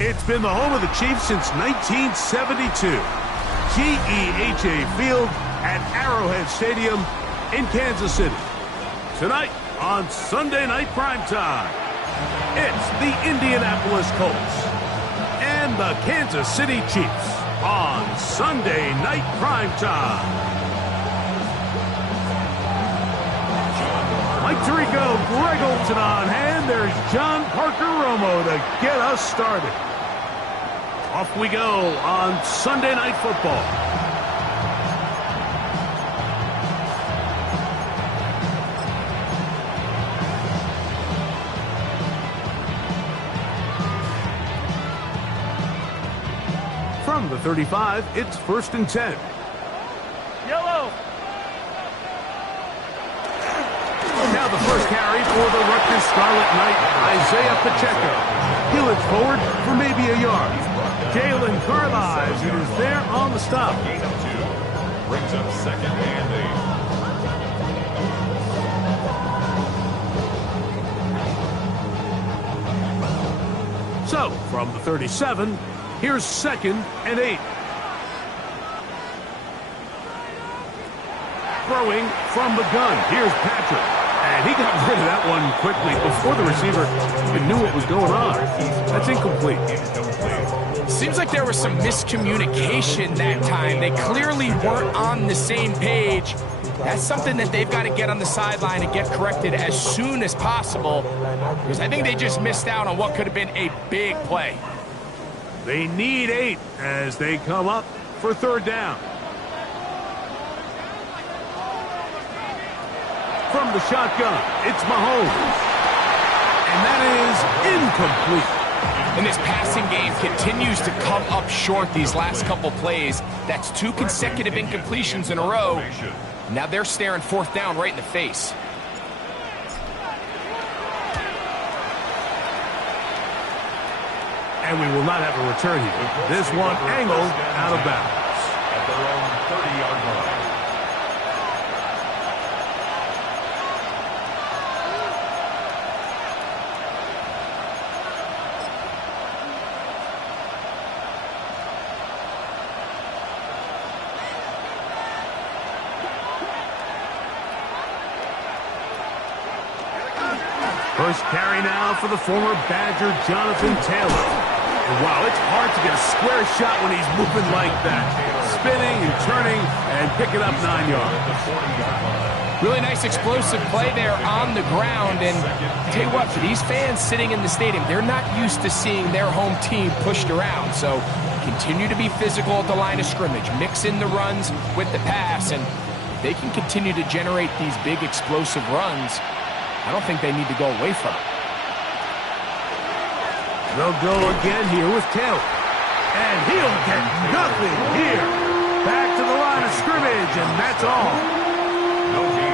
It's been the home of the Chiefs since 1972. GEHA Field at Arrowhead Stadium in Kansas City. Tonight on Sunday Night Primetime, it's the Indianapolis Colts and the Kansas City Chiefs on Sunday Night Primetime. Mike Tirico, Greg Olson on hand. There's John Parker Romo to get us started. Off we go on Sunday Night Football. From the 35, it's 1st and 10. Yellow. Now the first carry for the Rutgers Scarlet Knight, Isaiah Pacheco. He looks forward for maybe a yard. Jalen Carlisle is there on the stop. Gain of 2. Brings up 2nd and 8. So, from the 37, here's 2nd and 8. Throwing from the gun. Here's Patrick. And he got rid of that one quickly before the receiver even knew what was going on. That's incomplete. Seems like there was some miscommunication that time. They clearly weren't on the same page. That's something that they've got to get on the sideline and get corrected as soon as possible, because I think they just missed out on what could have been a big play. They need 8 as they come up for 3rd down. From the shotgun, it's Mahomes. And that is incomplete. And this passing game continues to come up short these last couple plays. That's 2 consecutive incompletions in a row. Now they're staring 4th down right in the face. And we will not have a return here. This one angled out of bounds. At their own 30-yard line. First carry now for the former Badger, Jonathan Taylor. And wow, it's hard to get a square shot when he's moving like that. Spinning and turning and picking up 9 yards. Really nice explosive play there on the ground. And I'll tell you what, for these fans sitting in the stadium, they're not used to seeing their home team pushed around. So continue to be physical at the line of scrimmage. Mix in the runs with the pass. And if they can continue to generate these big explosive runs, I don't think they need to go away from it. They'll go again here with Taylor. And he'll get nothing here. Back to the line of scrimmage, and that's all.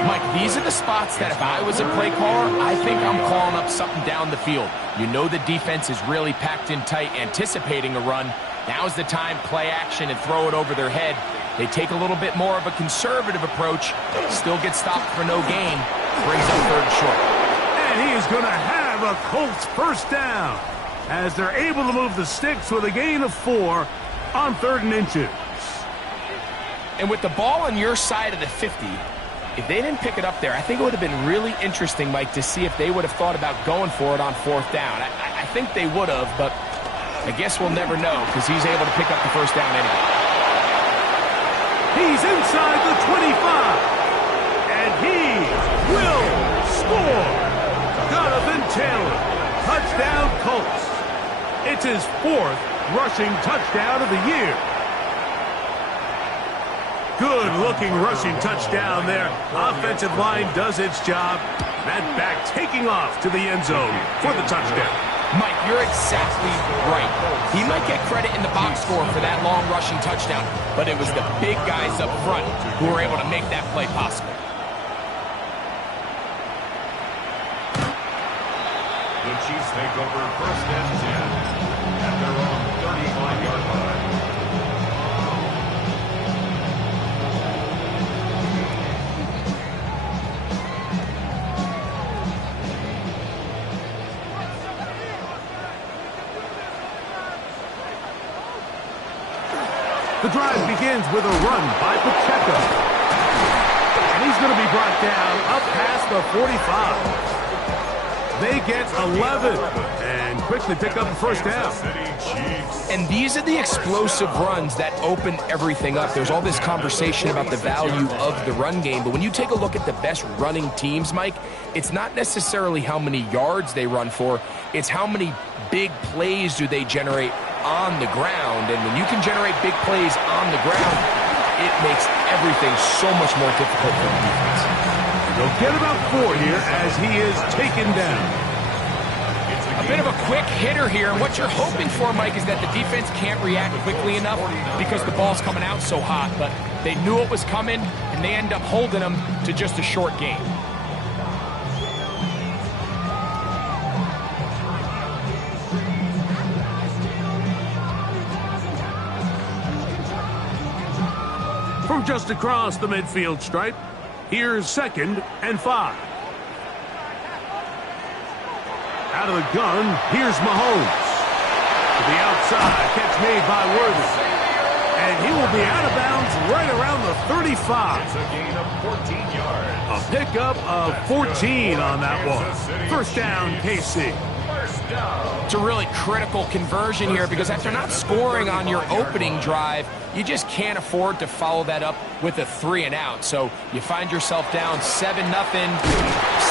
Mike, these are the spots that if I was a play caller, I think I'm calling up something down the field. You know the defense is really packed in tight, anticipating a run. Now's the time, play action and throw it over their head. They take a little bit more of a conservative approach, still get stopped for no gain. Brings up 3rd and short. And he is going to have a Colts 1st down as they're able to move the sticks with a gain of 4 on 3rd and inches. And with the ball on your side of the 50, if they didn't pick it up there, I think it would have been really interesting, Mike, to see if they would have thought about going for it on 4th down. I think they would have, but I guess we'll never know because he's able to pick up the 1st down anyway. He's inside the 25. And he will score. Jonathan Taylor, touchdown Colts. It's his 4th rushing touchdown of the year. Good-looking rushing touchdown there. Offensive line does its job. That back taking off to the end zone for the touchdown. Mike, you're exactly right. He might get credit in the box score for that long rushing touchdown, but it was the big guys up front who were able to make that play possible. The Chiefs take over 1st and 10 at their own 35-yard line. The drive begins with a run by Pacheco. And he's going to be brought down up past the 45. They get 11 and quickly pick up the first down. And these are the explosive runs that open everything up. There's all this conversation about the value of the run game, but when you take a look at the best running teams, Mike, it's not necessarily how many yards they run for, it's how many big plays do they generate on the ground. And when you can generate big plays on the ground, it makes everything so much more difficult for the defense. They'll get about 4 here as he is taken down. A bit of a quick hitter here, and what you're hoping for, Mike, is that the defense can't react quickly enough because the ball's coming out so hot, but they knew it was coming, and they end up holding them to just a short gain. From just across the midfield stripe, here's 2nd and 5. Out of the gun, here's Mahomes. To the outside, catch made by Worthy. And he will be out of bounds right around the 35. It's a gain of 14 yards. A pickup of 14 on that one. First down, KC. First down. It's a really critical conversion here because after not scoring on your opening drive, you just can't afford to follow that up with a 3 and out. So you find yourself down 7-0.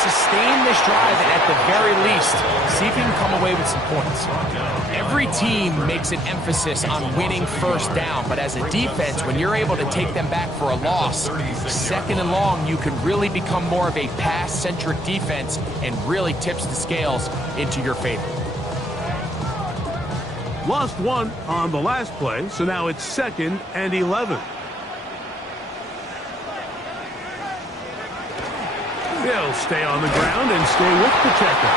Sustain this drive, and at the very least, see if you can come away with some points. Every team makes an emphasis on winning first down, but as a defense, when you're able to take them back for a loss, 2nd and long, you can really become more of a pass-centric defense and really tips the scales into your favor. Lost 1 on the last play, so now it's 2nd and 11. He'll stay on the ground and stay with Pacheco.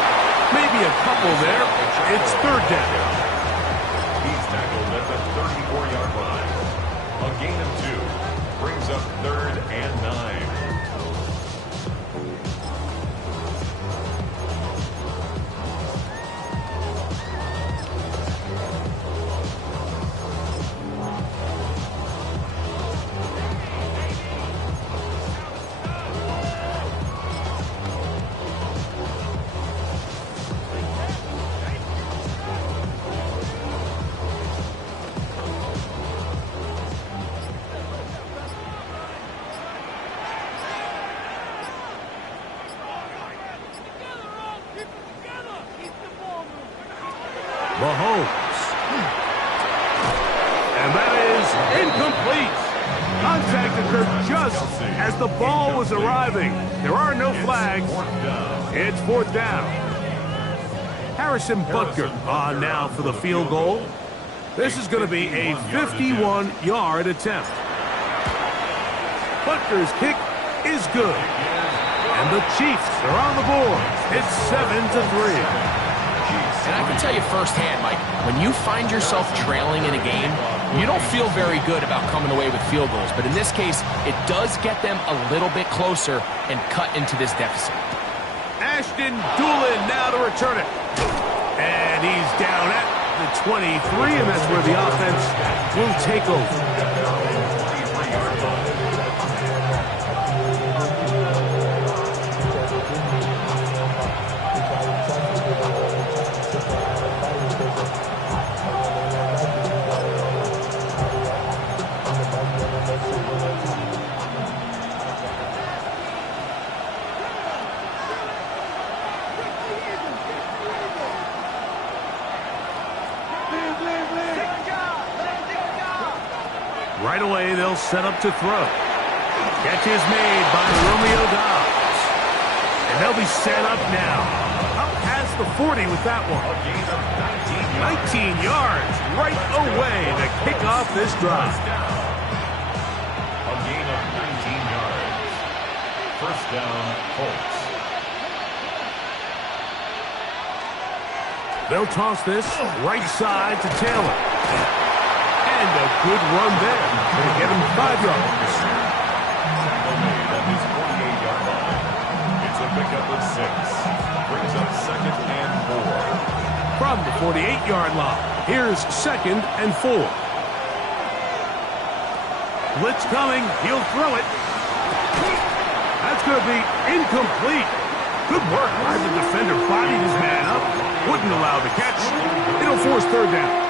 Maybe a couple there. It's 3rd down. He's tackled at the 34-yard line. A gain of 2 brings up 3rd and 9. Mahomes. And that is incomplete. Contact occurred just as the ball was arriving. There are no flags. It's 4th down. Harrison Butker on now for the field goal. This is going to be a 51-yard attempt. Butker's kick is good. And the Chiefs are on the board. It's 7-3. And I can tell you firsthand, Mike, when you find yourself trailing in a game, you don't feel very good about coming away with field goals. But in this case, it does get them a little bit closer and cut into this deficit. Ashton Doolin now to return it. And he's down at the 23, and that's where the offense will take over. Right away, they'll set up to throw. Catch is made by Romeo Dobbs. And they'll be set up now. Up past the 40 with that one. 19 yards right away to kick off this drive. A gain of 19 yards. First down, Colts. They'll toss this right side to Taylor. And a good run there. They get him 5 yards. At his 48-yard line. It's a pickup of 6. Brings up 2nd and 4. From the 48-yard line, here's 2nd and 4. Blitz coming. He'll throw it. That's going to be incomplete. Good work by the defender. Bodied his man up. Wouldn't allow the catch. It'll force third down.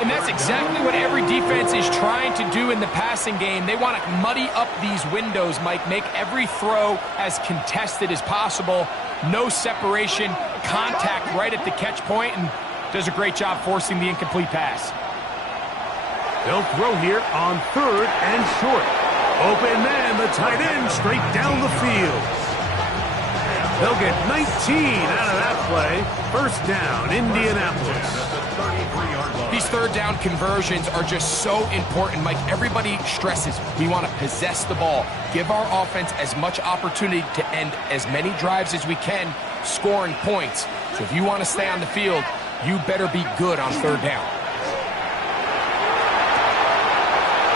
And that's exactly what every defense is trying to do in the passing game. They want to muddy up these windows, Mike, make every throw as contested as possible. No separation, contact right at the catch point, and does a great job forcing the incomplete pass. They'll throw here on third and short. Open man, the tight end, straight down the field. They'll get 19 out of that play. First down, Indianapolis. These third down conversions are just so important, Mike. Everybody stresses we want to possess the ball, give our offense as much opportunity to end as many drives as we can, scoring points. So if you want to stay on the field, you better be good on third down.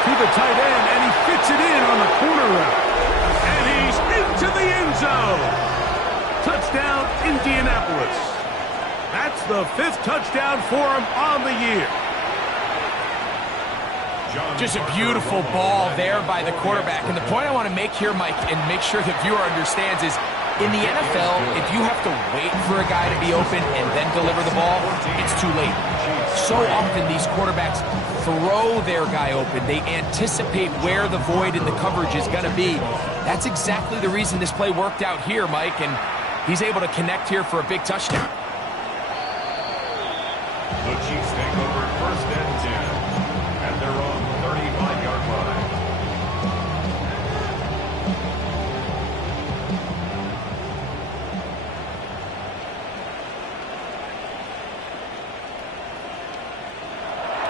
To the tight end, and he fits it in on the corner route. And he's into the end zone. Touchdown, Indianapolis. That's the 5th touchdown for him on the year. Just a beautiful ball there by the quarterback. And the point I want to make here, Mike, and make sure the viewer understands is, in the NFL, if you have to wait for a guy to be open and then deliver the ball, it's too late. So often these quarterbacks throw their guy open. They anticipate where the void in the coverage is going to be. That's exactly the reason this play worked out here, Mike, and he's able to connect here for a big touchdown. The Chiefs take over first and 10 at their own 35-yard line.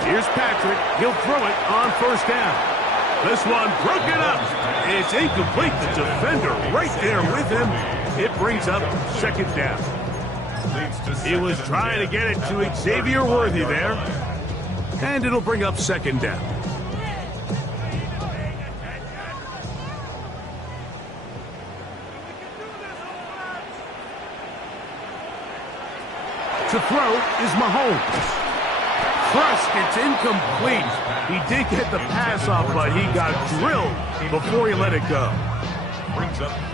Here's Patrick. He'll throw it on first down. This one broken up. It's incomplete. The defender right there with him. It brings up second down. He was trying to get it to Xavier Worthy there. And it'll bring up second down. To throw is Mahomes. Thrust, it's incomplete. He did get the pass off, but he got drilled before he let it go.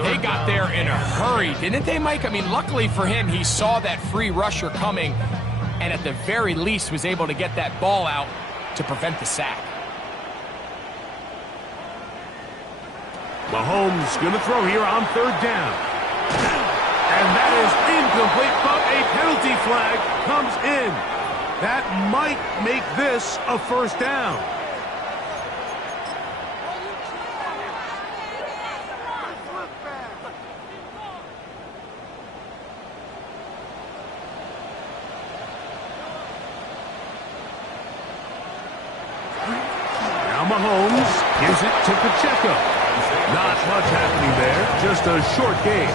They got there in a hurry, didn't they, Mike? I mean, luckily for him, he saw that free rusher coming and at the very least was able to get that ball out to prevent the sack. Mahomes going to throw here on third down. And that is incomplete, but a penalty flag comes in. That might make this a first down. Now Mahomes gives it to Pacheco. Not much happening there, just a short gain.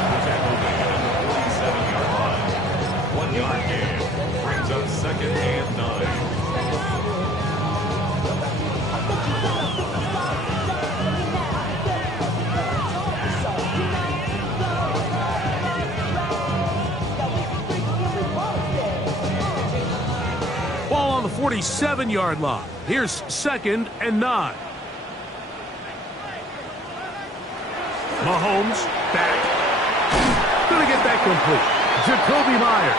1-yard gain brings up second and 9. Ball on the 47-yard line. Here's second and 9. Mahomes back. Gonna get that complete. Jacoby Myers.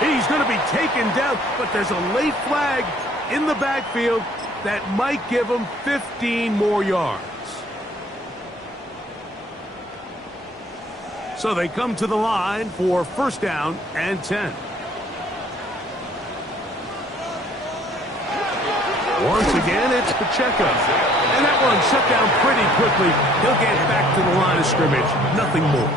He's gonna be taken down, but there's a late flag in the backfield that might give him 15 more yards. So they come to the line for first down and 10. Once again, it's Pacheco. And that one shut down pretty quickly. He'll get back to the line of scrimmage. Nothing more.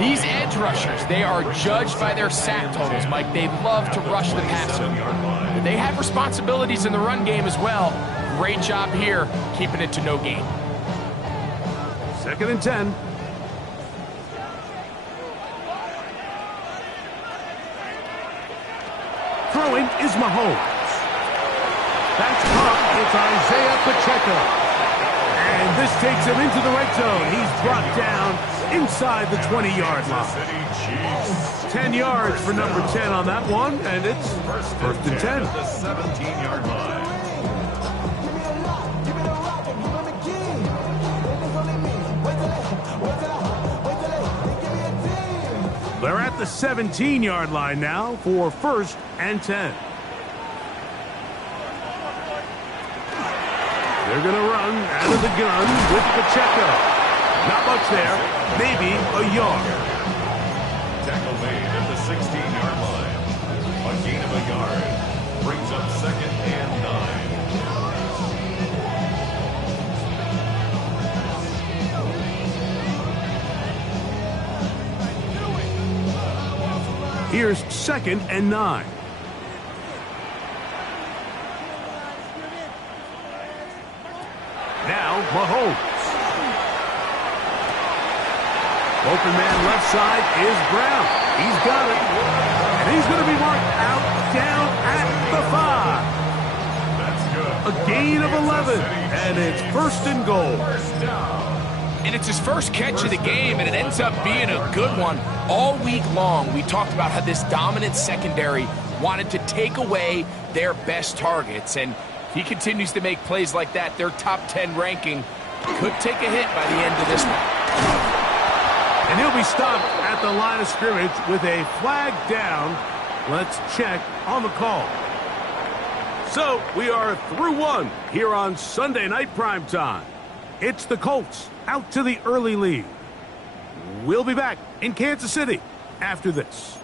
These edge rushers, they are judged by their sack totals, Mike. They love to rush the passer. But they have responsibilities in the run game as well. Great job here, keeping it to no gain. Second and 10. Throwing is Mahomes. That's caught. It's Isaiah Pacheco. And this takes him into the red zone. He's brought down inside the 20-yard line. 10 yards for number 10 on that one, and it's first and 10. The 17-yard line. They're at the 17-yard line now for 1st and 10. They're going to run out of the gun with Pacheco. Not much there, maybe a yard. Tackle made at the 16-yard line. A gain of a yard brings up 2nd and 9. Here's 2nd and 9. Now Mahomes. Open man left side is Brown. He's got it. And he's going to be marked out down at the 5. A gain of 11. And it's 1st and goal. And it's his first catch of the game, and it ends up being a good one. All week long, we talked about how this dominant secondary wanted to take away their best targets. And if he continues to make plays like that, their top 10 ranking could take a hit by the end of this one. And he'll be stopped at the line of scrimmage with a flag down. Let's check on the call. So we are through one here on Sunday Night Primetime. It's the Colts out to the early lead. We'll be back in Kansas City after this.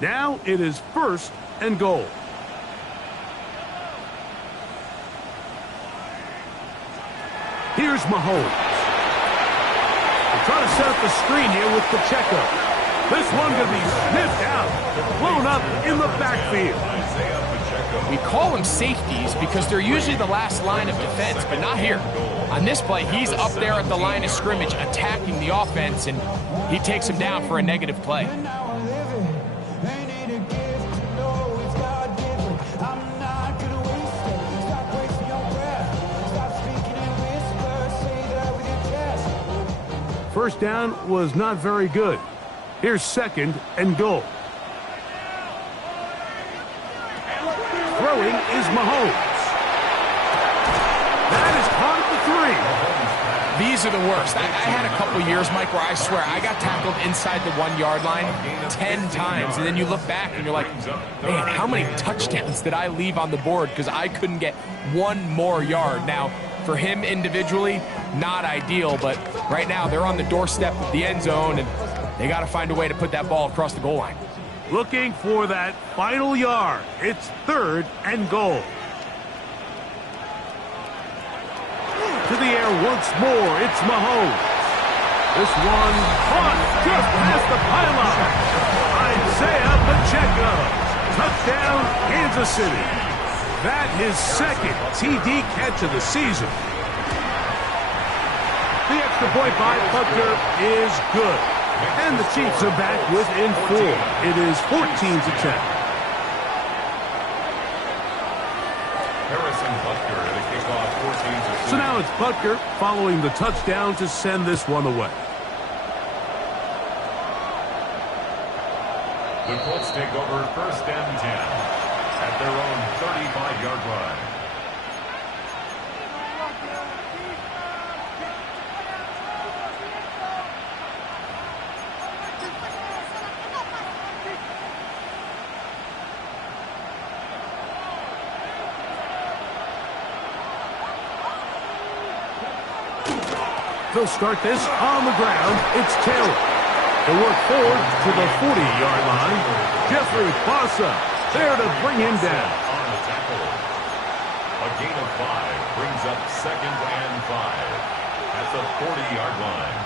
Now it is 1st and goal. Here's Mahomes. Trying to set up the screen here with Pacheco. This one going to be sniffed out, blown up in the backfield. We call them safeties because they're usually the last line of defense, but not here. On this play, he's up there at the line of scrimmage attacking the offense, and he takes him down for a negative play. First down was not very good. Here's 2nd and goal. Throwing is Mahomes. That is caught at the 3. These are the worst. I had a couple years, Mike, where I swear I got tackled inside the 1-yard line 10 times. And then you look back and you're like, man, how many touchdowns did I leave on the board because I couldn't get one more yard? Now, for him individually, not ideal, but right now they're on the doorstep of the end zone, and they got to find a way to put that ball across the goal line. Looking for that final yard. It's 3rd and goal. To the air once more, it's Mahomes. This one caught just past the pylon. Isaiah Pacheco. Touchdown, Kansas City. That his 2nd TD catch of the season. The extra point by Butker is good. And the Chiefs are back within 4. It is 14-10. Harrison Butker to kick off 14-2. So now it's Butker following the touchdown to send this one away. The Colts take over 1st and 10 at their own 35-yard line. They'll start this on the ground. It's Taylor. They'll work forward to the 40-yard line. Jeffrey Bossa there to bring him down. On the tackle. A gain of 5 brings up 2nd and 5 at the 40-yard line.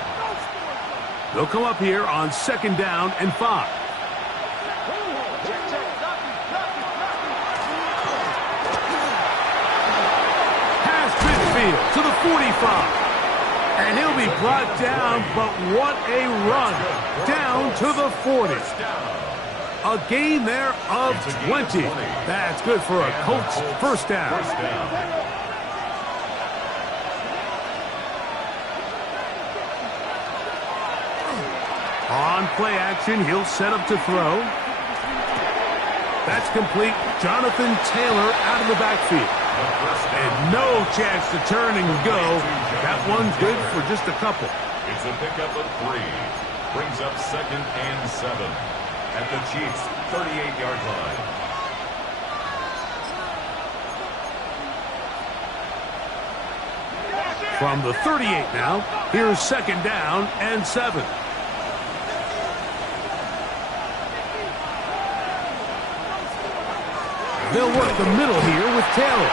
They'll come up here on 2nd down and 5. Past midfield to the 45. And he'll be brought down, but what a run. Down to the 40. A gain there of 20. That's good for a Colts first down. On play action, he'll set up to throw. That's complete. Jonathan Taylor out of the backfield. And no chance to turn and go. That one's good for just a couple. It's a pickup of 3. Brings up 2nd and 7 at the Chiefs' 38-yard line. From the 38 now, here's 2nd down and 7. They'll work the middle here with Taylor.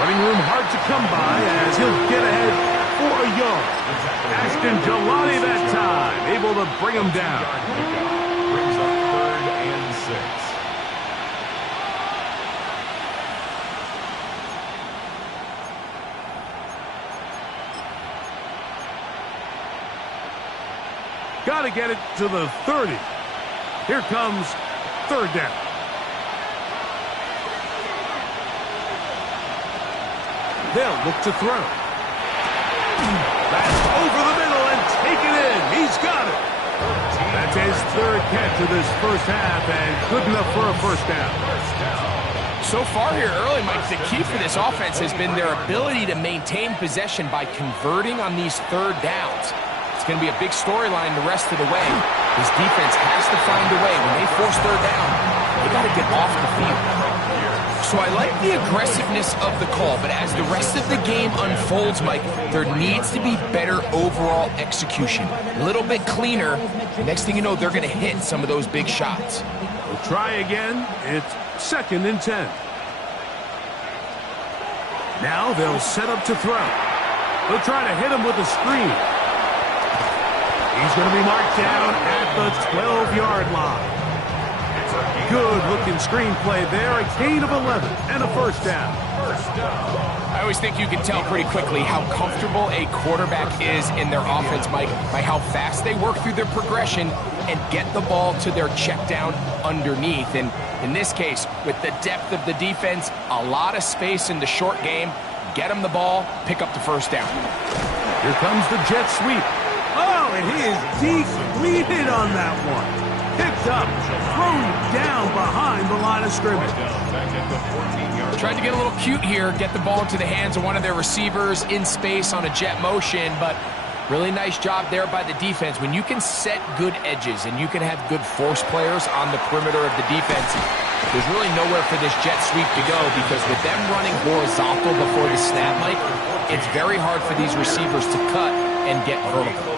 Running room hard to come by as he'll get ahead for a yard. Ashton Jelani that time, able to bring him down. Brings up 3rd and 6. Got to get it to the 30. Here comes 3rd down. They'll look to throw. That's over the middle and taken in. He's got it. That's his 3rd catch of this first half and good enough for a first down. So far here early, Mike, the key for this offense has been their ability to maintain possession by converting on these 3rd downs. It's going to be a big storyline the rest of the way. This defense has to find a way. When they force 3rd down, they got to get off the field. So I like the aggressiveness of the call, but as the rest of the game unfolds, Mike, there needs to be better overall execution. A little bit cleaner. Next thing you know, they're going to hit some of those big shots. We'll try again. It's 2nd and 10. Now they'll set up to throw. They'll try to hit him with a screen. He's going to be marked down at the 12-yard line. Good-looking screenplay there. A gain of 11 and a first down. I always think you can tell pretty quickly how comfortable a quarterback is in their offense, Mike, by how fast they work through their progression and get the ball to their check down underneath. And in this case, with the depth of the defense, a lot of space in the short game, get them the ball, pick up the first down. Here comes the jet sweep. Oh, and he is depleted on that one. Picked up, thrown down behind the line of scrimmage. Tried to get a little cute here, get the ball into the hands of one of their receivers in space on a jet motion, but really nice job there by the defense. When you can set good edges and you can have good force players on the perimeter of the defense, there's really nowhere for this jet sweep to go because with them running horizontal before the snap, Mike, it's very hard for these receivers to cut and get vertical.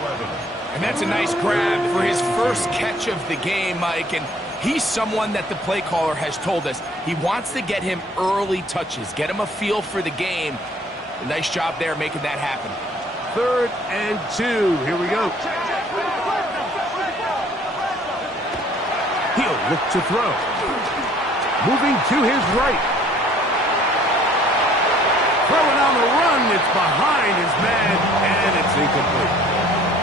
And that's a nice grab for his first catch of the game, Mike. And he's someone that the play caller has told us he wants to get him early touches, get him a feel for the game. A nice job there making that happen. 3rd and 2. Here we go. He'll look to throw. Moving to his right. Throwing on the run. It's behind his man, and it's incomplete.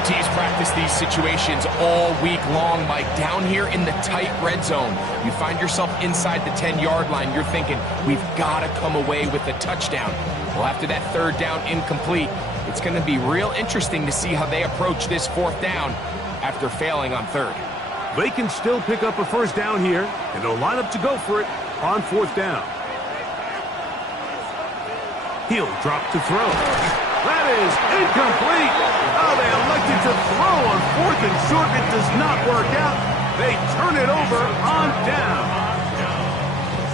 Teams practice these situations all week long, Mike. Down here in the tight red zone, you find yourself inside the 10-yard line. You're thinking, we've got to come away with a touchdown. Well, after that 3rd down incomplete, it's going to be real interesting to see how they approach this 4th down after failing on 3rd. They can still pick up a first down here, and they'll line up to go for it on 4th down. He'll drop to throw. That is incomplete. Oh, they elected to throw on 4th and short. It does not work out. They turn it over on down.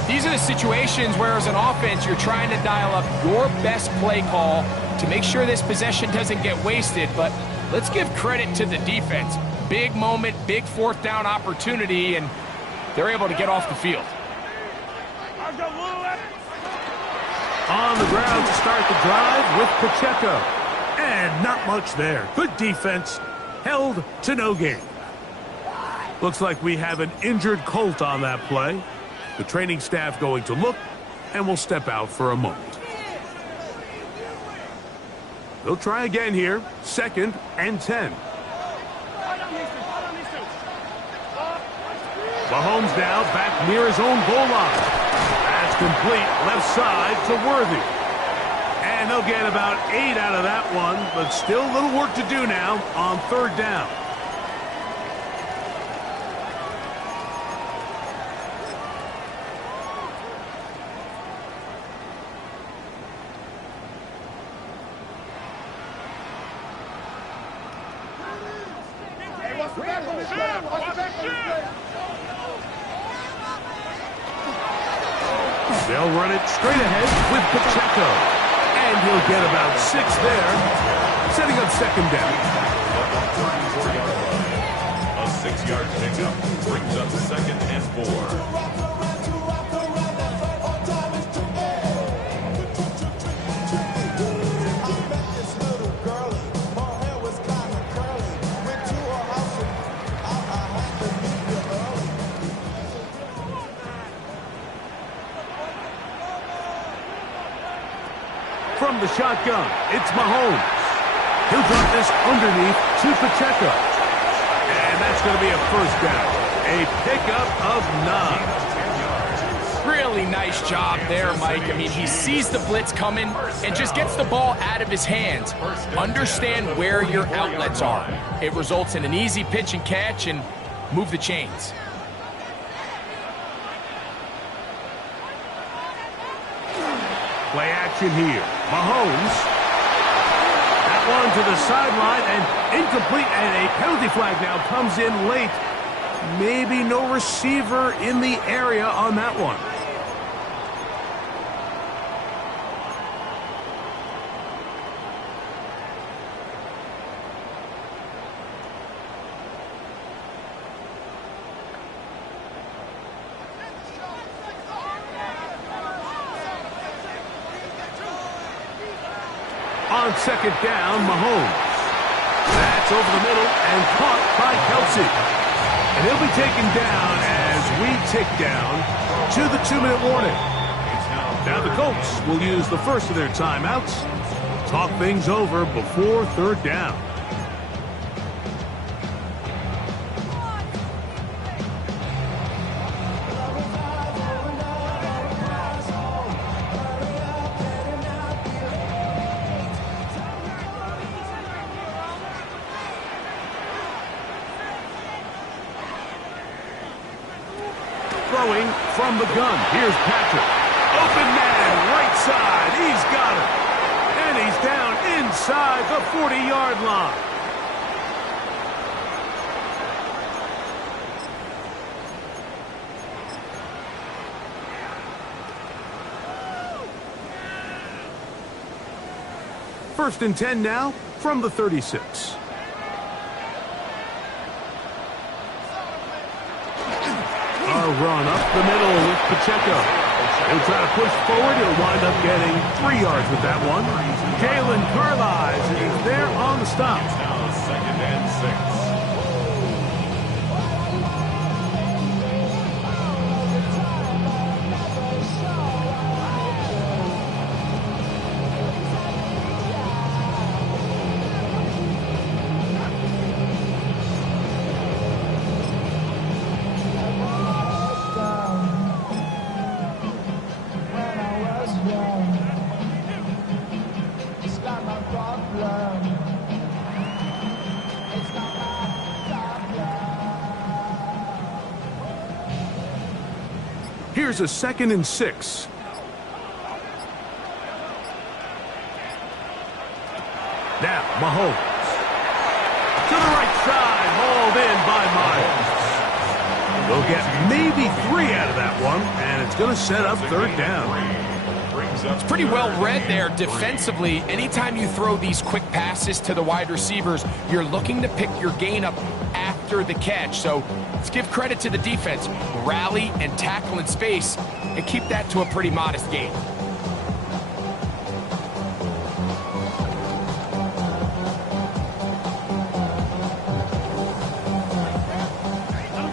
These are the situations where as an offense, you're trying to dial up your best play call to make sure this possession doesn't get wasted. But let's give credit to the defense. Big moment, big 4th down opportunity, and they're able to get off the field. On the ground to start the drive with Pacheco. And not much there. Good defense. Held to no gain. Looks like we have an injured Colt on that play. The training staff going to look, and will step out for a moment. They'll try again here. 2nd and 10. Mahomes now back near his own goal line. That's complete left side to Worthy. And they'll get about 8 out of that one, but still a little work to do now on 3rd down. They'll run it straight ahead with Pacheco. And he'll get about 6 there, setting up second down. A 6-yard pickup brings up second and 4. From the shotgun, it's Mahomes. He'll drop this underneath to Pacheco. And that's going to be a first down. A pickup of 9. Really nice job there, Mike. I mean, he sees the blitz coming and just gets the ball out of his hands. Understand where your outlets are. It results in an easy pitch and catch and move the chains. Play action here. Mahomes. That one to the sideline and incomplete, and a penalty flag now comes in late. Maybe no receiver in the area on that one. On second down, Mahomes. That's over the middle and caught by Kelsey. And he'll be taken down as we tick down to the 2-minute warning. Now the Colts will use the first of their timeouts. Talk things over before third down. Throwing from the gun. Here's Patrick. Open man, right side. He's got it. And he's down inside the 40-yard line. First and 10 now from the 36. Run up the middle with Pacheco. He'll try to push forward. He'll wind up getting 3 yards with that one. Jalen Carlisle is there on the stop. It's now second and 6. Here's a 2nd and 6. Now, Mahomes. To the right side, hauled in by Myers. They'll get maybe 3 out of that one, and it's going to set up third down. It's pretty well read there defensively. Anytime you throw these quick passes to the wide receivers, you're looking to pick your gain up after the catch. So let's give credit to the defense. Rally and tackle in space and keep that to a pretty modest gain.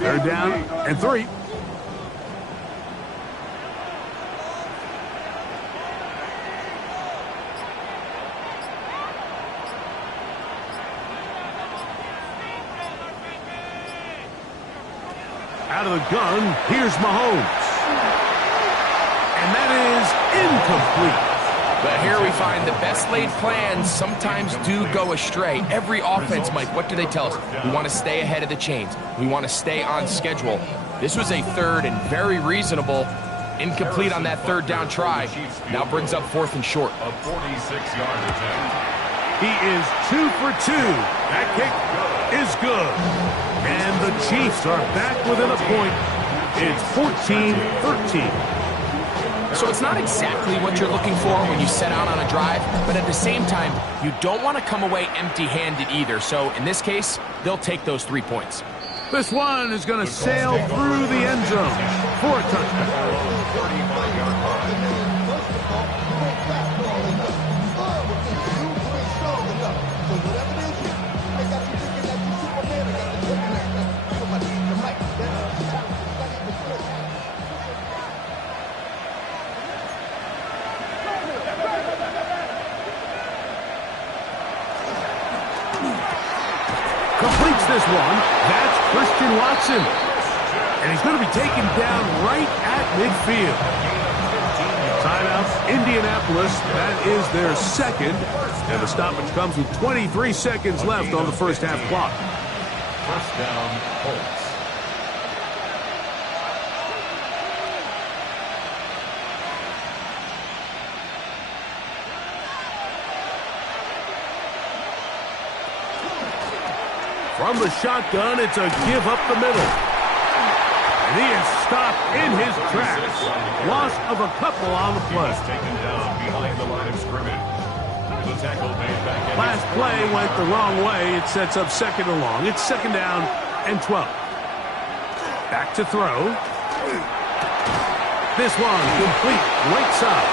Third down and 3. Out of the gun, here's Mahomes. And that is incomplete. But here we find the best laid plans sometimes do go astray. Every offense, Mike, what do they tell us? We want to stay ahead of the chains. We want to stay on schedule. This was a third and very reasonable. Incomplete on that third down try. Now brings up 4th and short. A 46-yard attempt. He is 2 for 2. That kick is good. And the Chiefs are back within a point. It's 14-13. So it's not exactly what you're looking for when you set out on a drive, but at the same time, you don't want to come away empty-handed either. So in this case, they'll take those 3 points. This one is going to sail through the end zone for a touchback. 35-yard line. Completes this one. That's Christian Watson. And he's going to be taken down right at midfield. Timeout, Indianapolis. That is their second. And the stoppage comes with 23 seconds left on the first half clock. First down, Colts. From the shotgun, it's a give up the middle. And he is stopped in his tracks. Loss of a couple on the play. He's taken down behind the line of scrimmage. The tackle made back at Last play went the wrong way. It sets up second and long. It's second down and 12. Back to throw. This one complete right side.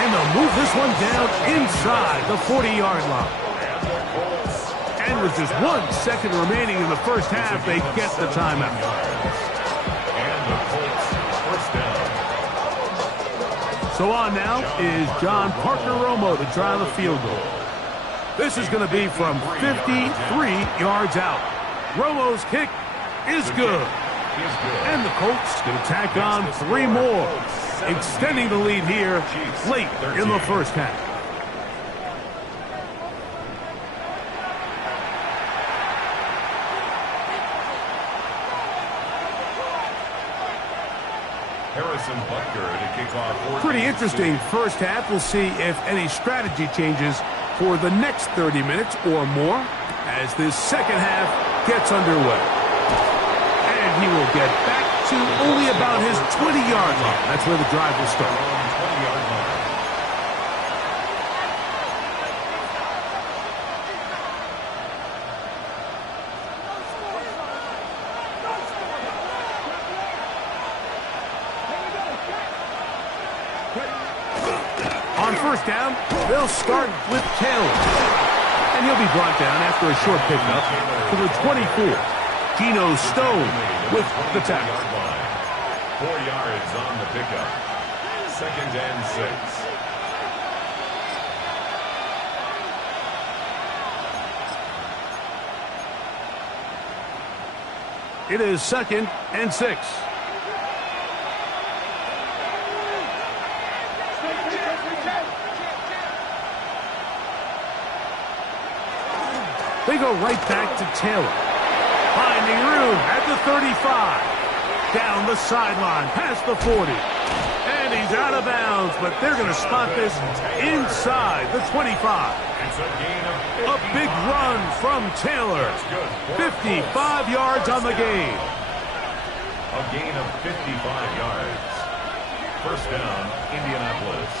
And they'll move this one down inside the 40-yard line. And with just 1 second remaining in the first half, they get the timeout. And the Colts first down. So on now is John Parker Romo to try the field goal. This is going to be from 53 yards out. Romo's kick is good. And the Colts going to tack on 3 more, extending the lead here late in the first half. Pretty interesting first half. We'll see if any strategy changes for the next 30 minutes or more as this second half gets underway. And he will get back to only about his 20-yard line. That's where the drive will start. On first down, they'll start with Taylor. And he'll be brought down after a short pickup to the 24. Geno Stone with the tackle. 4 yards on the pickup. Second and 6. It is second and 6. They go right back to Taylor. Finding room at the 35. Down the sideline, past the 40. And he's out of bounds, but they're going to spot this inside the 25. A big run from Taylor. 55 yards on the gain. A gain of 55 yards. First down, Indianapolis.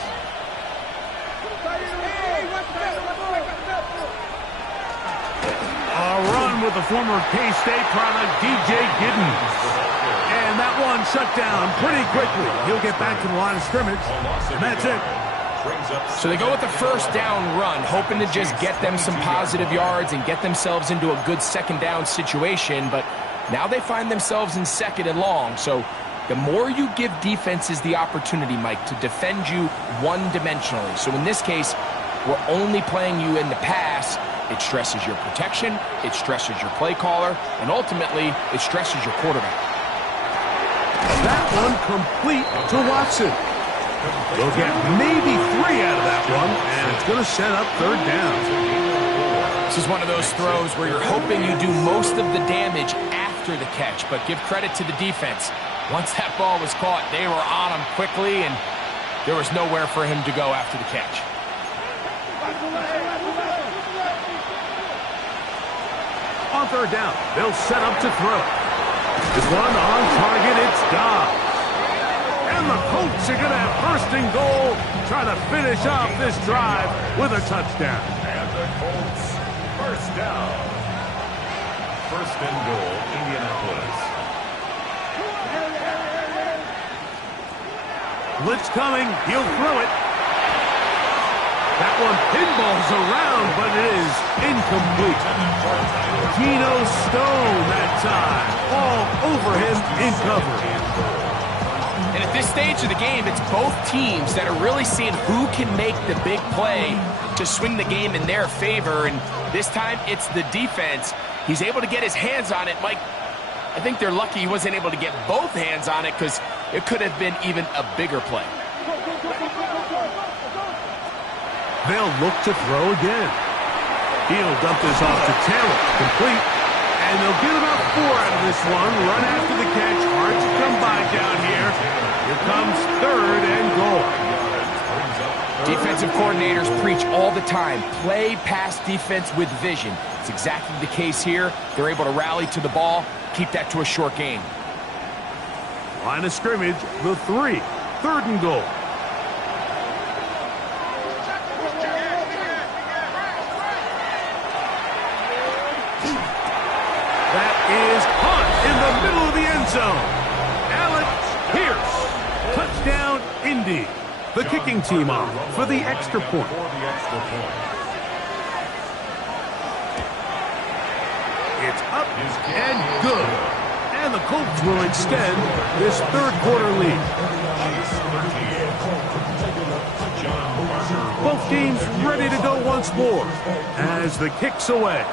A run with the former K-State product, DJ Giddens. And that one shut down pretty quickly. He'll get back to the line of scrimmage, and that's it. So they go with the first down run, hoping to just get them some positive yards and get themselves into a good second down situation, but now they find themselves in second and long. So the more you give defenses the opportunity, Mike, to defend you one-dimensionally. So in this case, we're only playing you in the pass. It stresses your protection, it stresses your play caller, and ultimately, it stresses your quarterback. That one complete to Watson. They'll get maybe 3 out of that one, and it's going to set up third down. This is one of those throws where you're hoping you do most of the damage after the catch, but give credit to the defense. Once that ball was caught, they were on him quickly, and there was nowhere for him to go after the catch. On third down, they'll set up to throw. This one on target, it's Dobbs. And the Colts are going to have first and goal, trying to finish off this drive with a touchdown. And the Colts, first down. First and goal, Indianapolis. Blitz coming, he'll throw it. That one pinballs around, but it is incomplete. Geno Stone that time, all over him in cover. And at this stage of the game, it's both teams that are really seeing who can make the big play to swing the game in their favor. And this time, it's the defense. He's able to get his hands on it. Mike, I think they're lucky he wasn't able to get both hands on it because it could have been even a bigger play. They'll look to throw again. He'll dump this off to Taylor, complete. And they'll get about 4 out of this one. Run after the catch. Hard to come by down here. Here comes third and goal. Defensive coordinators preach all the time, play pass defense with vision. It's exactly the case here. They're able to rally to the ball, keep that to a short game. Line of scrimmage, the 3. Third and goal. That is caught in the middle of the end zone. Alex Pierce. Touchdown, Indy. The kicking team off for the extra point. It's up and good. And the Colts will extend this third quarter lead. Both teams ready to go once more as the kick's away.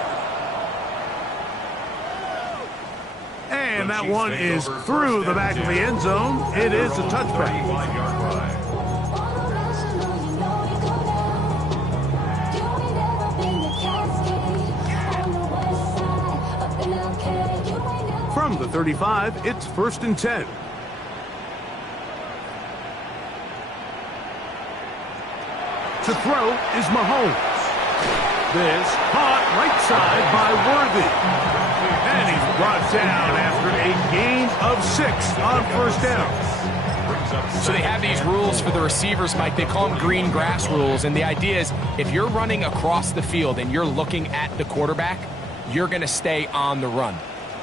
And that one is through the back of the end zone. It is a touchback. From the 35, it's first and 10. To throw is Mahomes. This caught right side by Worthy. And he's brought down after a gain of 6 on first down. So they have these rules for the receivers, Mike. They call them green grass rules. And the idea is if you're running across the field and you're looking at the quarterback, you're going to stay on the run.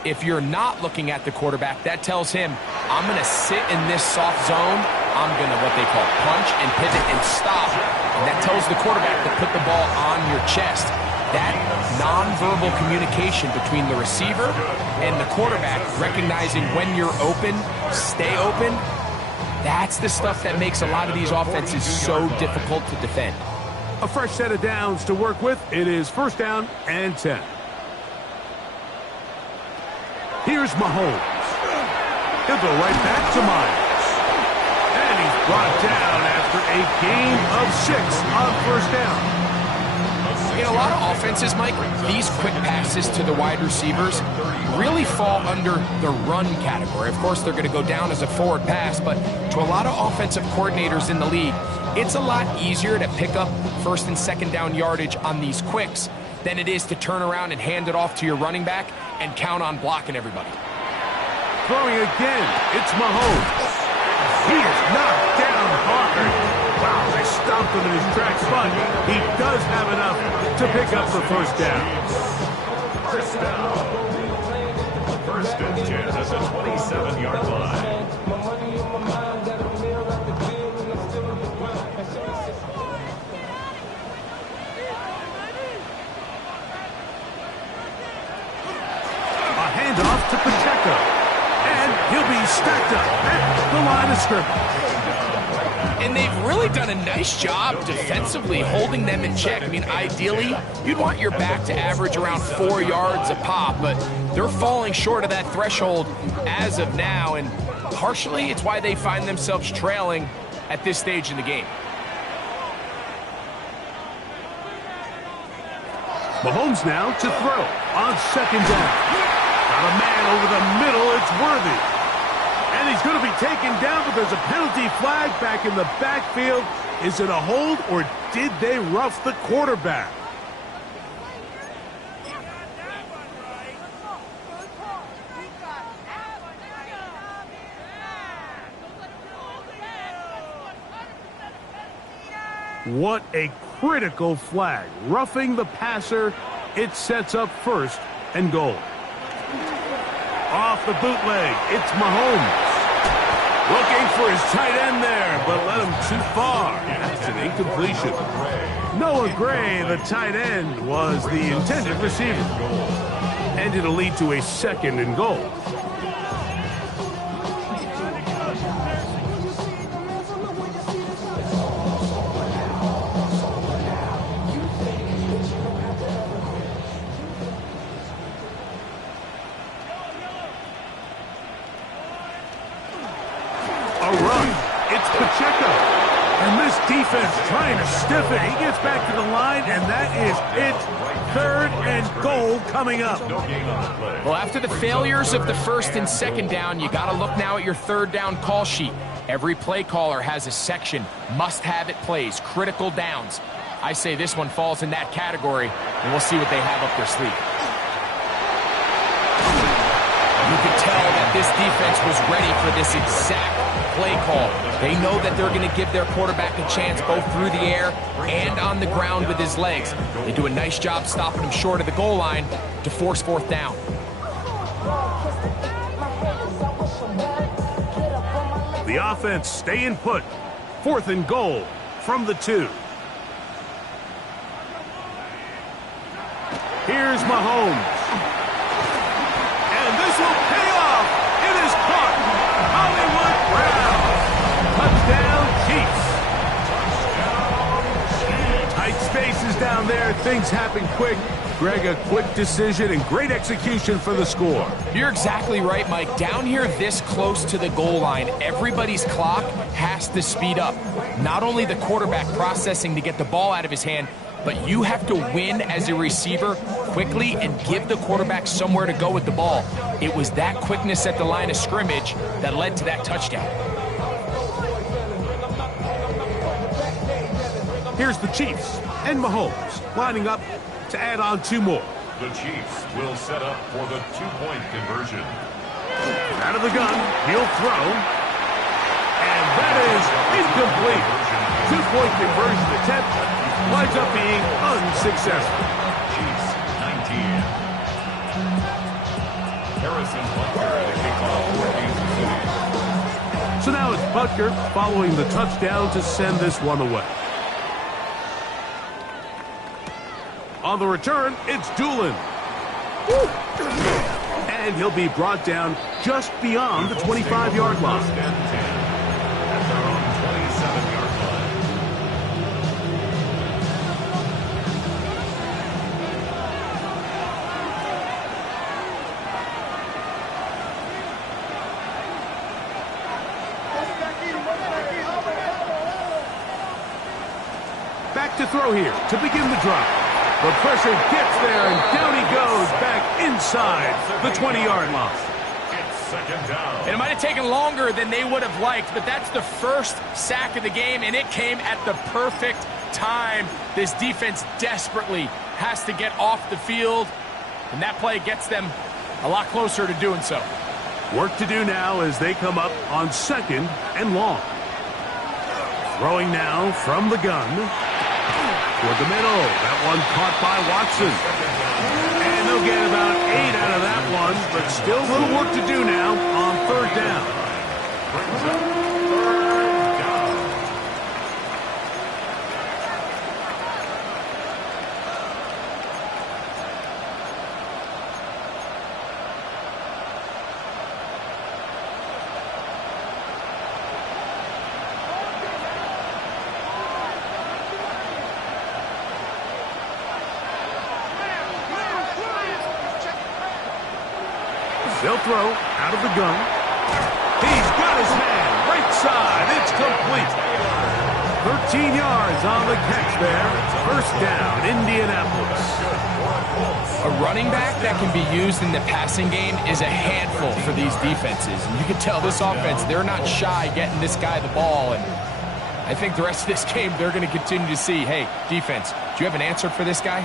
If you're not looking at the quarterback, that tells him, I'm going to sit in this soft zone. I'm going to what they call punch and pivot and stop. And that tells the quarterback to put the ball on your chest. That nonverbal communication between the receiver and the quarterback, recognizing when you're open, stay open, that's the stuff that makes a lot of these offenses so difficult to defend. A fresh set of downs to work with. It is first down and 10. Here's Mahomes. He'll go right back to Myers. And he's brought down after a gain of 6 on first down. In a lot of offenses, Mike, these quick passes to the wide receivers really fall under the run category. Of course, they're going to go down as a forward pass, but to a lot of offensive coordinators in the league, it's a lot easier to pick up first and second down yardage on these quicks than it is to turn around and hand it off to your running back and count on blocking everybody. Throwing again, it's Mahomes. He is knocked down hard. Wow, they stomped him in his tracks, but he does have enough to pick up the first down. First down. First and 10 at the 27-yard line. Handoff to Pacheco. And he'll be stacked up at the line of scrimmage. And they've really done a nice job defensively holding them in check. I mean, ideally, you'd want your back to average around 4 yards a pop, but they're falling short of that threshold as of now, and partially it's why they find themselves trailing at this stage in the game. Mahomes now to throw on second down. Got a man over the middle, it's Worthy. And he's going to be taken down, but there's a penalty flag back in the backfield. Is it a hold, or did they rough the quarterback? What a critical flag. Roughing the passer, it sets up first and goal. Off the bootleg, it's Mahomes. Looking for his tight end there, but led him too far. That's an incompletion. Noah Gray, the tight end, was the intended receiver. And it'll lead to a second and goal. And this defense trying to stiff it. He gets back to the line, and that is it. Third and goal coming up. Well, after the failures of the first and second down, you got to look now at your third down call sheet. Every play caller has a section, must-have-it plays, critical downs. I say this one falls in that category, and we'll see what they have up their sleeve. You could tell that this defense was ready for this exact play call. They know that they're going to give their quarterback a chance both through the air and on the ground with his legs. They do a nice job stopping him short of the goal line to force fourth down. The offense staying put. Fourth and goal from the 2. Here's Mahomes. And this will pay off. It is caught. Hollywood Brown. Touchdown, Chiefs. Tight spaces down there. Things happen quick. Greg, a quick decision and great execution for the score. You're exactly right, Mike. Down here this close to the goal line, everybody's clock has to speed up. Not only the quarterback processing to get the ball out of his hand, but you have to win as a receiver quickly and give the quarterback somewhere to go with the ball. It was that quickness at the line of scrimmage that led to that touchdown. Here's the Chiefs and Mahomes lining up to add on 2 more. The Chiefs will set up for the 2-point conversion. Out of the gun, he'll throw. And that is incomplete. 2-point conversion attempt winds up being unsuccessful. Chiefs 19. Harrison Butker the kickoff for Kansas City. So now it's Butker following the touchdown to send this one away. On the return, it's Doolin. And he'll be brought down just beyond the 25-yard line. First and 10 at their own 27-yard line. Back to throw here to begin the drive. The pressure gets there, and down he goes back inside the 20-yard line. It's second down. And it might have taken longer than they would have liked, but that's the first sack of the game, and it came at the perfect time. This defense desperately has to get off the field, and that play gets them a lot closer to doing so. Work to do now as they come up on second and long. Throwing now from the gun. Toward the middle. That one caught by Watson. And they'll get about 8 out of that one, but still a little work to do now on third down. Brings up third down. They'll throw out of the gun. He's got his hand right side. It's complete. 13 yards on the catch there. First down, Indianapolis. A running back that can be used in the passing game is a handful for these defenses. And you can tell this offense, they're not shy getting this guy the ball. And I think the rest of this game, they're going to continue to see, hey, defense, do you have an answer for this guy?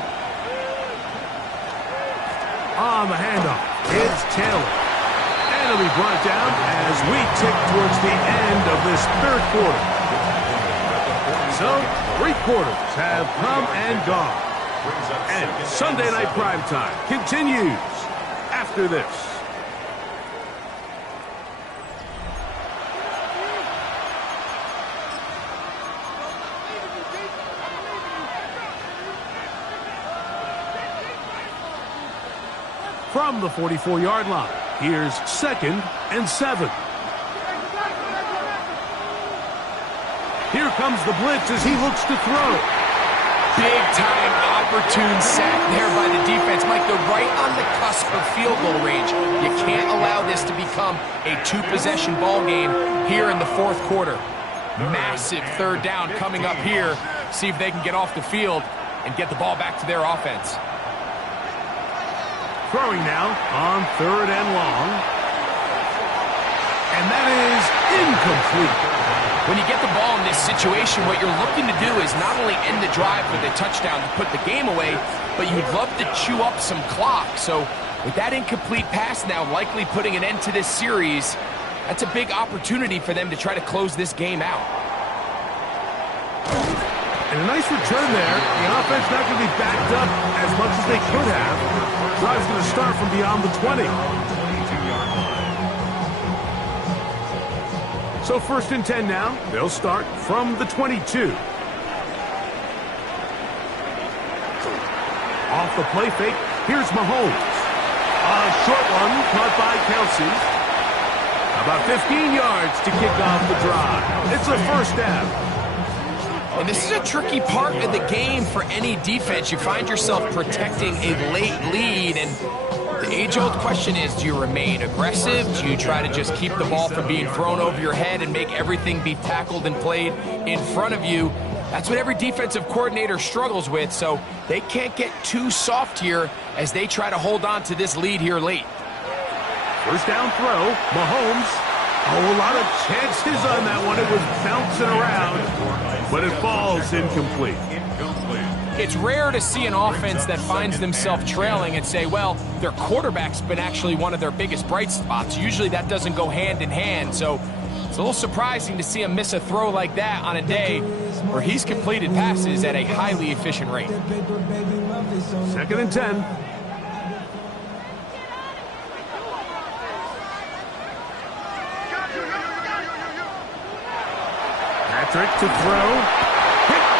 On the handoff, it's Taylor. And it'll be brought down as we tick towards the end of this third quarter. So, 3 quarters have come and gone. And Sunday Night Primetime continues after this. From the 44-yard line, here's 2nd and 7. Here comes the blitz as he looks to throw. Big-time opportune sack there by the defense. Mike, they're right on the cusp of field goal range. You can't allow this to become a 2-possession ball game here in the 4th quarter. Massive 3rd down coming up here. See if they can get off the field and get the ball back to their offense. Throwing now on 3rd and long. And that is incomplete. When you get the ball in this situation, what you're looking to do is not only end the drive with a touchdown to put the game away, but you'd love to chew up some clock. So with that incomplete pass now likely putting an end to this series, that's a big opportunity for them to try to close this game out. And a nice return there. The offense not going to be backed up as much as they could have. Drive's going to start from beyond the 20. So 1st and 10 now. They'll start from the 22. Off the play fake, here's Mahomes. A short one caught by Kelsey. About 15 yards to kick off the drive. It's a 1st down. And this is a tricky part of the game for any defense. You find yourself protecting a late lead, and the age-old question is, do you remain aggressive? Do you try to just keep the ball from being thrown over your head and make everything be tackled and played in front of you? That's what every defensive coordinator struggles with, so they can't get too soft here as they try to hold on to this lead here late. 1st down throw, Mahomes. A lot of chances on that one. It was bouncing around, but it falls incomplete. It's rare to see an offense that finds themselves trailing and say, well, their quarterback's been actually one of their biggest bright spots. Usually that doesn't go hand in hand, so it's a little surprising to see him miss a throw like that on a day where he's completed passes at a highly efficient rate. 2nd and 10. Patrick to throw.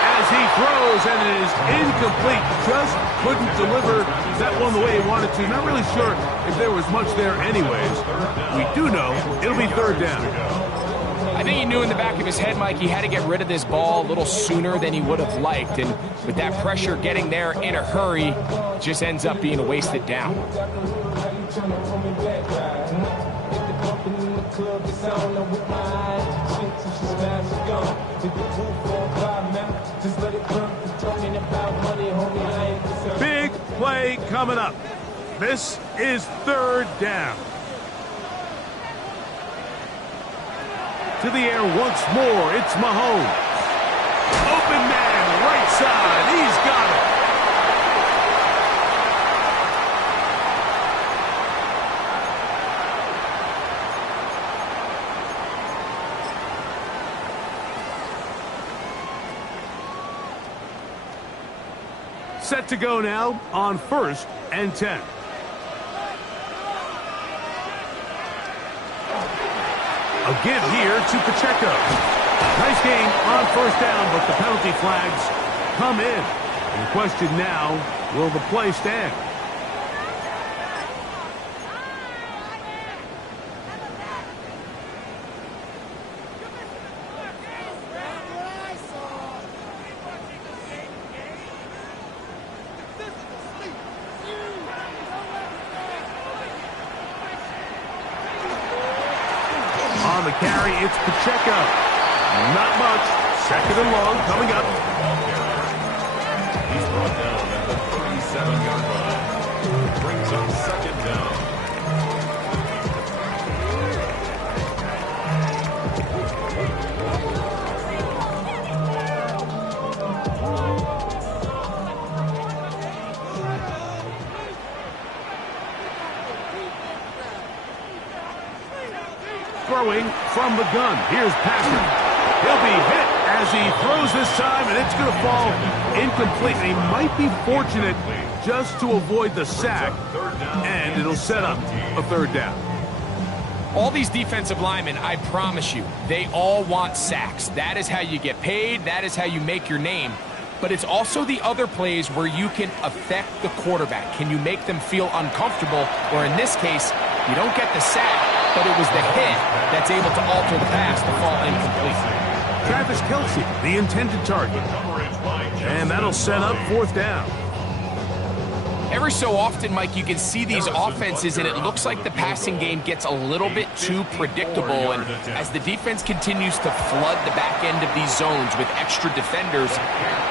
As he throws, and it is incomplete. Just couldn't deliver that one the way he wanted to. Not really sure if there was much there anyways. We do know it'll be 3rd down. I think he knew in the back of his head, Mike, he had to get rid of this ball a little sooner than he would have liked. And with that pressure getting there in a hurry, just ends up being a wasted down. Big play coming up. This is 3rd down. To the air once more, it's Mahomes. Open man, right side, he's got it. Set to go now on 1st and 10. A give here to Pacheco. Nice game on 1st down, but the penalty flags come in. And the question now, will the play stand? On the carry, it's Pacheco. Not much. 2nd and long coming up. He's brought down at the 37-yard line. Brings up 2nd down. Throwing from the gun. Here's Patrick. He'll be hit as Kelsey throws this time, and it's going to fall incomplete. And he might be fortunate just to avoid the sack, and it'll set up a third down. All these defensive linemen, I promise you, they all want sacks. That is how you get paid. That is how you make your name. But it's also the other plays where you can affect the quarterback. Can you make them feel uncomfortable? Or in this case, you don't get the sack, but it was the hit that's able to alter the pass to fall incomplete. Travis Kelsey, the intended target. And that'll set up fourth down. Every so often, Mike, you can see these offenses, and it looks like the passing game gets a little bit too predictable. And as the defense continues to flood the back end of these zones with extra defenders,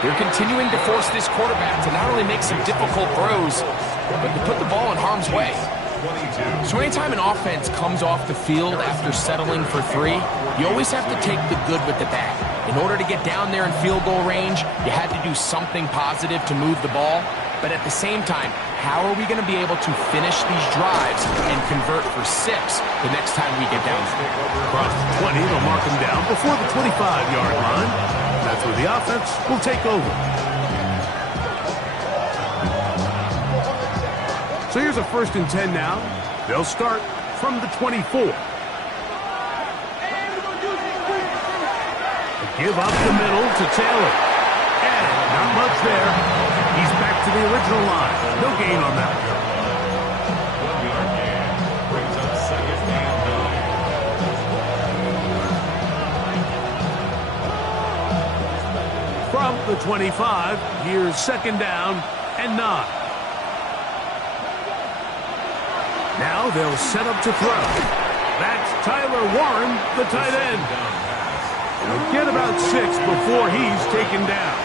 they're continuing to force this quarterback to not only make some difficult throws, but to put the ball in harm's way. So anytime an offense comes off the field after settling for three, you always have to take the good with the bad. In order to get down there in field goal range, you had to do something positive to move the ball. But at the same time, how are we going to be able to finish these drives and convert for 6 the next time we get down there? Across the 20, they'll mark him down before the 25-yard line. That's where the offense will take over. So here's a 1st and 10 now. They'll start from the 24. Give up the middle to Taylor. And not much there. He's back to the original line. No gain on that. 12-yard gain brings up 2nd and 9. From the 25, here's 2nd down and 9. Now they'll set up to throw. That's Tyler Warren, the tight end. He'll get about 6 before he's taken down.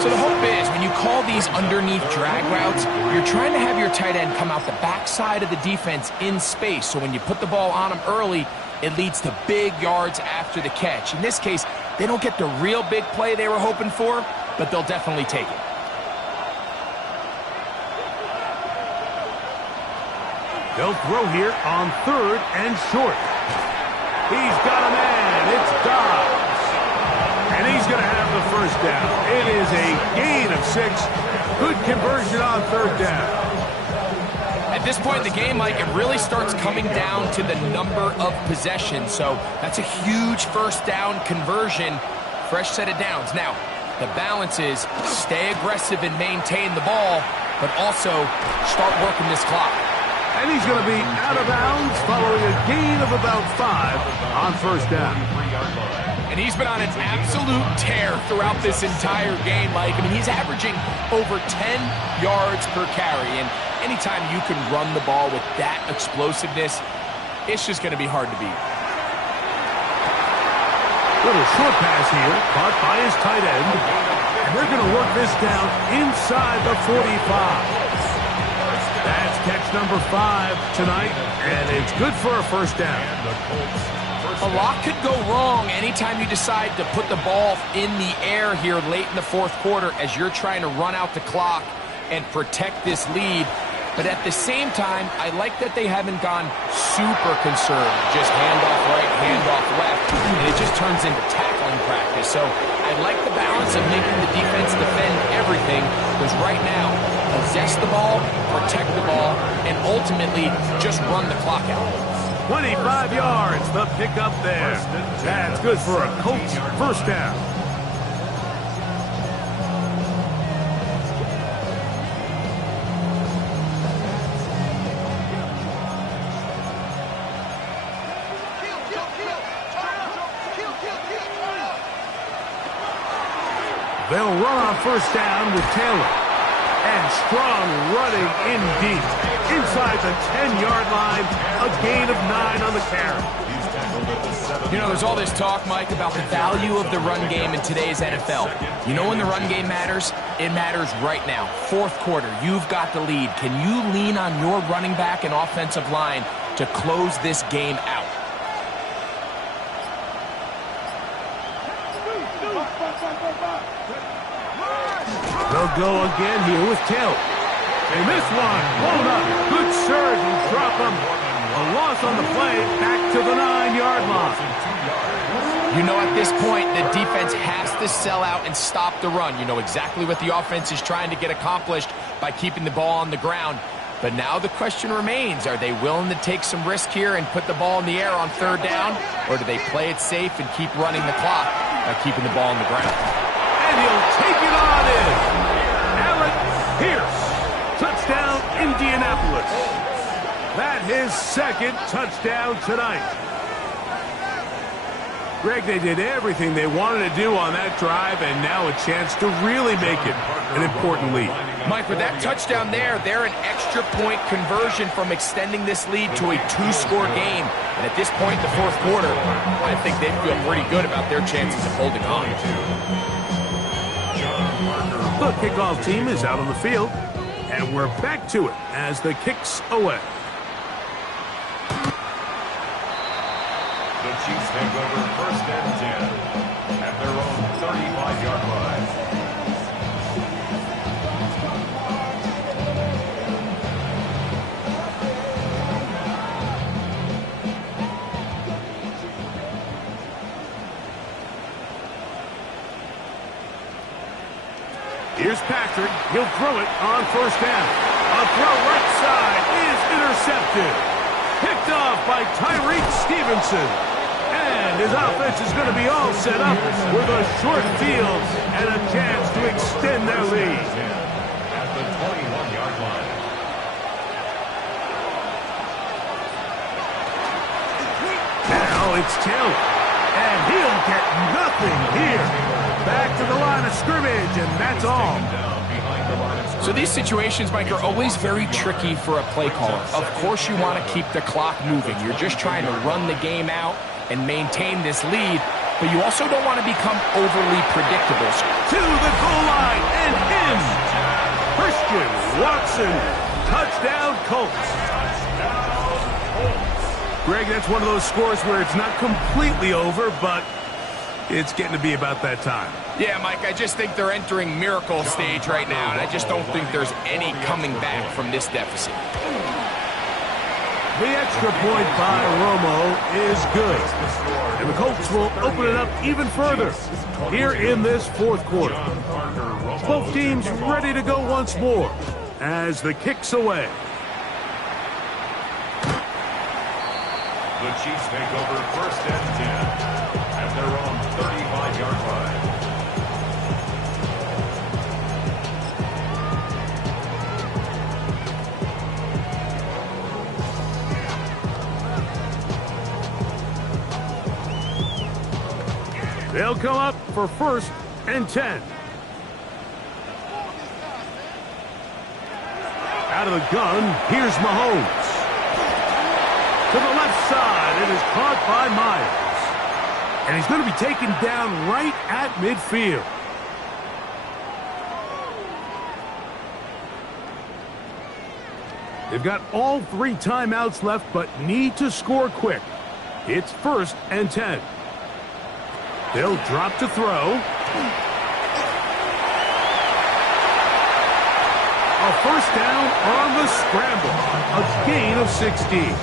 So the hope is, when you call these underneath drag routes, you're trying to have your tight end come out the backside of the defense in space. So when you put the ball on him early, it leads to big yards after the catch. In this case, they don't get the real big play they were hoping for, but they'll definitely take it. They'll throw here on 3rd and short. He's got a man. It's Dobbs. And he's going to have the 1st down. It is a gain of 6. Good conversion on 3rd down. At this point in the game, Mike, it really starts coming down to the number of possessions. So that's a huge 1st down conversion. Fresh set of downs. Now, the balance is stay aggressive and maintain the ball, but also start working this clock. And he's going to be out of bounds following a gain of about 5 on 1st down. And he's been on an absolute tear throughout this entire game, Mike. I mean, he's averaging over 10 yards per carry. And anytime you can run the ball with that explosiveness, it's just going to be hard to beat. Little short pass here, caught by his tight end. And they're going to work this down inside the 45. That's catch number 5 tonight, and it's good for a 1st down. A lot could go wrong anytime you decide to put the ball in the air here late in the 4th quarter as you're trying to run out the clock and protect this lead. But at the same time, I like that they haven't gone super concerned. Just handoff right, handoff left, and it just turns into tackling practice. So I like the balance of making the defense defend everything, because right now, possess the ball, protect the ball, and ultimately just run the clock out. 25 yards, the pickup there. That's good for a Colts 1st down. They'll run on 1st down with Taylor. And strong running in deep. Inside the 10-yard line, a gain of 9 on the carry. You know, there's all this talk, Mike, about the value of the run game in today's NFL. You know when the run game matters? It matters right now. 4th quarter, you've got the lead. Can you lean on your running back and offensive line to close this game out? They'll go again here with Taylor. They miss one. Blown up. Good surge and drop him. A loss on the play. Back to the 9-yard line. You know, at this point, the defense has to sell out and stop the run. You know exactly what the offense is trying to get accomplished by keeping the ball on the ground. But now the question remains, are they willing to take some risk here and put the ball in the air on third down? Or do they play it safe and keep running the clock by keeping the ball on the ground? And he'll take it on in. Alec Pierce. Touchdown, Indianapolis. That his second touchdown tonight. Greg, they did everything they wanted to do on that drive, and now a chance to really make it an important lead. Mike, with that touchdown there, they're an extra point conversion from extending this lead to a two-score game. And at this point in the fourth quarter, I think they feel pretty good about their chances of holding on. The kickoff team is out on the field, and we're back to it as the kick's away. The Chiefs take over first and 10 at their own 35-yard line. Here's Patrick. He'll throw it on first down. A throw right side is intercepted. Picked off by Tyreek Stevenson. And his offense is going to be all set up with a short field and a chance to extend their lead. At the 21-yard line. Now it's Taylor. And he'll get nothing here. Back to the line of scrimmage, and that's all. So these situations, Mike, are always very tricky for a play caller. Of course you want to keep the clock moving. You're just trying to run the game out and maintain this lead, but you also don't want to become overly predictable. To the goal line and in. Christian Watson, touchdown Colts. Greg, that's one of those scores where it's not completely over, but it's getting to be about that time. Yeah, Mike, I just think they're entering miracle stage right now, and I just don't think there's any coming back from this deficit. The extra point by Romo is good. And the Colts will open it up even further here in this fourth quarter. Both teams ready to go once more as the kick's away. The Chiefs take over first and 10 at their own 35-yard line. They'll come up for first and 10. Out of the gun, here's Mahomes. To the left side, it is caught by Myers. And he's going to be taken down right at midfield. They've got all 3 timeouts left, but need to score quick. It's first and 10. They'll drop to throw. A first down on the scramble. A gain of 16.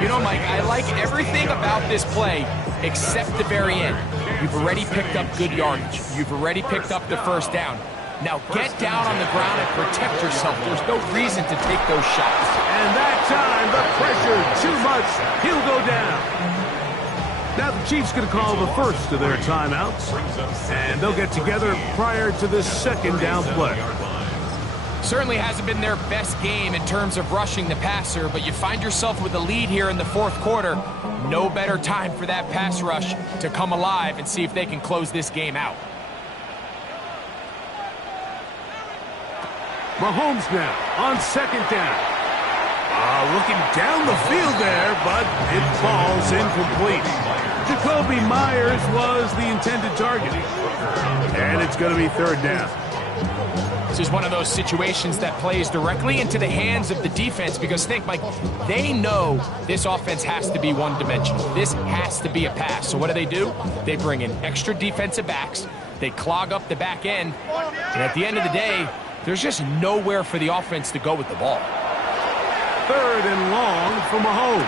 You know, Mike, I like everything about this play except the very end. You've already picked up good yardage. You've already picked up the first down. Now get down on the ground and protect yourself. There's no reason to take those shots. And that time, the pressure too much. He'll go down. Now the Chiefs going to call the first of their timeouts, and they'll get together prior to this second down play. Certainly hasn't been their best game in terms of rushing the passer, but you find yourself with a lead here in the fourth quarter. No better time for that pass rush to come alive and see if they can close this game out. Mahomes now on second down. Looking down the field there, but it falls incomplete. Jacoby Myers was the intended target. And it's going to be third down. This is one of those situations that plays directly into the hands of the defense because, think, Mike, they know this offense has to be one-dimensional. This has to be a pass. So what do? They bring in extra defensive backs. They clog up the back end. And at the end of the day, there's just nowhere for the offense to go with the ball. Third and long for Mahomes.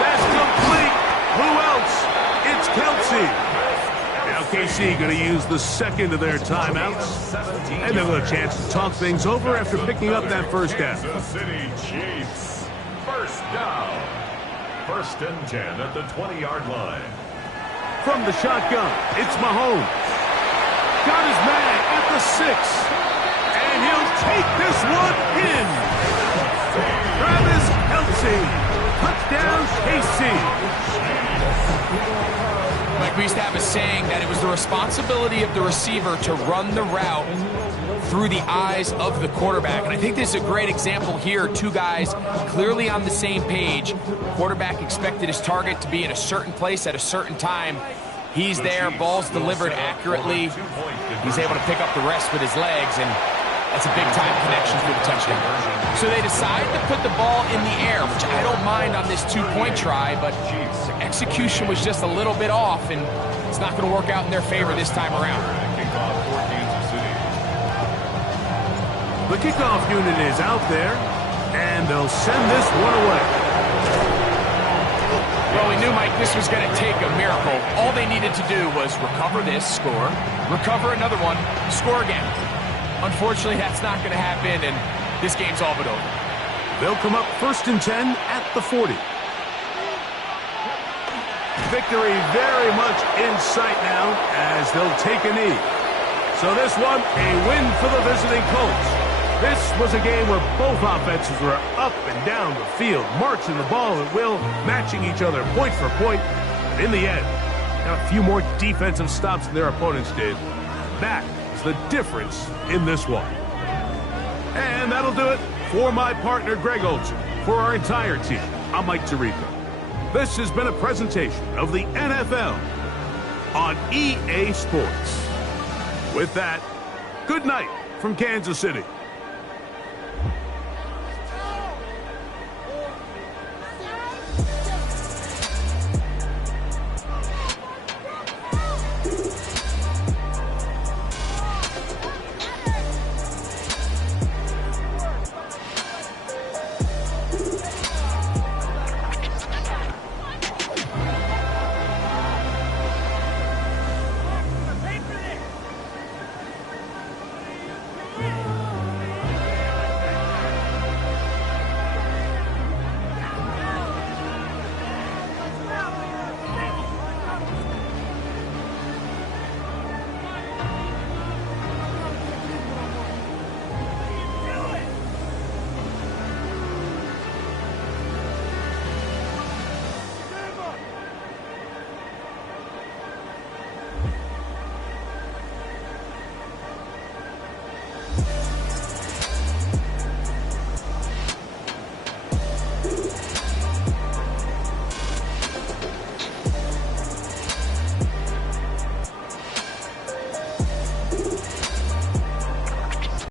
That's complete. Who else? It's Kelsey. Now KC going to use the second of their timeouts. And they'll have a chance to talk things over after picking up that first down. Kansas City Chiefs. First down. 1st and 10 at the 20-yard line. From the shotgun, it's Mahomes. Got his man at the 6. And he'll take this one in. Travis Kelsey. Touchdown, KC. Like we used to have a saying that it was the responsibility of the receiver to run the route through the eyes of the quarterback. And I think this is a great example here. Two guys clearly on the same page. Quarterback expected his target to be in a certain place at a certain time. He's there, ball's delivered accurately. He's able to pick up the rest with his legs, and that's a big-time connection for the touchdown. So they decide to put the ball in the air, which I don't mind on this two-point try, but execution was just a little bit off, and it's not going to work out in their favor this time around. The kickoff unit is out there, and they'll send this one away. Well, we knew, Mike, this was going to take a miracle. All they needed to do was recover this, score, recover another one, score again. Unfortunately, that's not going to happen, and this game's all but over. They'll come up 1st and 10 at the 40. Victory very much in sight now as they'll take a knee. So this one, a win for the visiting Colts. This was a game where both offenses were up and down the field, marching the ball at will, matching each other point for point. And in the end, got a few more defensive stops than their opponents did. That is the difference in this one. And that'll do it for my partner, Greg Olson. For our entire team, I'm Mike Tirico. This has been a presentation of the NFL on EA Sports. With that, good night from Kansas City.